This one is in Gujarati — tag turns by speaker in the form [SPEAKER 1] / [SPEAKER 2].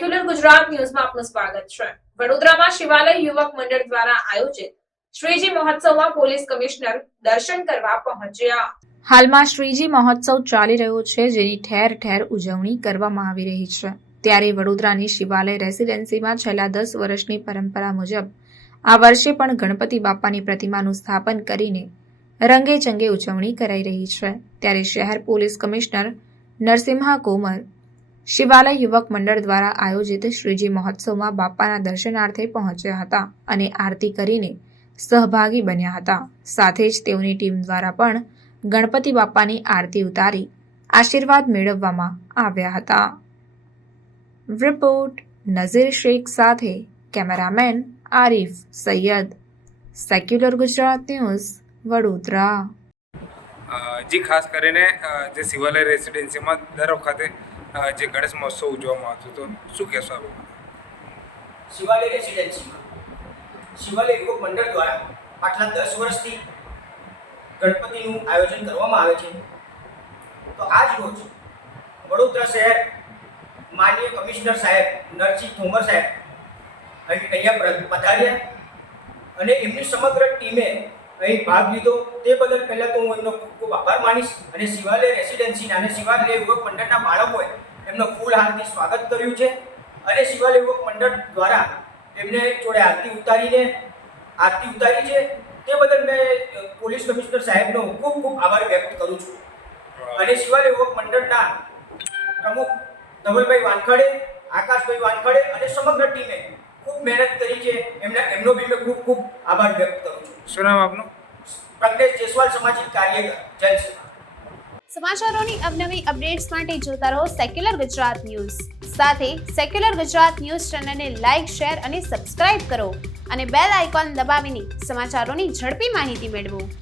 [SPEAKER 1] ગુજરાત ન્યૂઝમાં આપનું સ્વાગત છે. વડોદરામાં શિવાલય યુવક મંડળ દ્વારા આયોજિત શ્રીજી મહોત્સવમાં પોલીસ કમિશનર દર્શન કરવા પહોંચ્યા. હાલમાં શ્રીજી મહોત્સવ ચાલી રહ્યો છે, જેની ઠેર ઠેર ઉજવણી કરવામાં આવી રહી છે. ત્યારે વડોદરાની શિવાલય રેસિડેન્સીમાં છેલ્લા દસ વર્ષની પરંપરા મુજબ આ વર્ષે પણ ગણપતિ બાપાની પ્રતિમાનું સ્થાપન કરીને રંગે ચંગે ઉજવણી કરાઈ રહી છે. ત્યારે શહેર પોલીસ કમિશનર નરસિંહા કોમર શિવાલય યુવક મંડળ દ્વારા આયોજિત શ્રીજી મહોત્સવમાં બાપાના દર્શનાર્થે પહોંચ્યા હતા અને આરતી કરીને સહભાગી બન્યા હતા. સાથે જ તેઓની ટીમ દ્વારા પણ ગણપતિ બાપાની આરતી ઉતારી આશીર્વાદ મેળવવામાં આવ્યા હતા. રિપોર્ટ નઝીર શેખ સાથે cameraman Arif Sayyed. Secular Gujarat news, Vadodara.
[SPEAKER 2] જી, ખાસ કરીને જે શિવાલય રેસિડેન્સીમાં દર વખતે જે ગણેશ મહોત્સવ ઉજવવામાં આવતો હતો, શું કહેશો આ બાબતે
[SPEAKER 3] શિવાલય રેસિડેન્સીમાં શિવાલય યુવક મંડળ દ્વારા પાછલા દસ વર્ષથી ગણપતિનું આયોજન કરવામાં આવે છે. તો આજ રોજ વડોદરા શહેર માનનીય કમિશનર સાહેબ નરસિંહ થોમર સાહેબ અહીં અહીંયા પધાર્યા અને એમની સમગ્ર ટીમે અહીં ભાગ લીધો. તે બદલ પહેલાં તો હું એમનો ખૂબ ખૂબ આભાર માનીશ અને શિવાલય રેસિડેન્સીના અને શિવાલય યુવક મંડળના બાળકોએ એમનો ફૂલ હારથી સ્વાગત કર્યું છે. અને શિવાલય યુવક મંડળ દ્વારા એમને જોડે આરતી ઉતારીને, આરતી ઉતારી છે. તે બદલ મેં પોલીસ કમિશનર સાહેબનો ખૂબ ખૂબ આભાર વ્યક્ત કરું છું. અને શિવાલય યુવક મંડળના પ્રમુખ ધવલભાઈ વાનખડે, આકાશભાઈ વાનખડે અને સમગ્ર ટીમે ખૂબ મહેનત કરી છે. એમના, એમનો બી મેં ખૂબ ખૂબ આભાર વ્યક્ત કરું
[SPEAKER 2] શું નામ આપનું?
[SPEAKER 3] પ્રજ્ઞેશ જયસ્વાલ સામાજિક કાર્યકર જનસેવા
[SPEAKER 4] સમાચારોની અવનવી અપડેટ્સ માટે જોતા રહો સેક્યુલર ગુજરાત ન્યૂઝ સાથે સેક્યુલર ગુજરાત ન્યૂઝ ચેનલને લાઇક શેર અને સબસ્ક્રાઇબ કરો અને બેલ આઇકોન દબાવીને સમાચારોની ઝડપી માહિતી મેળવો.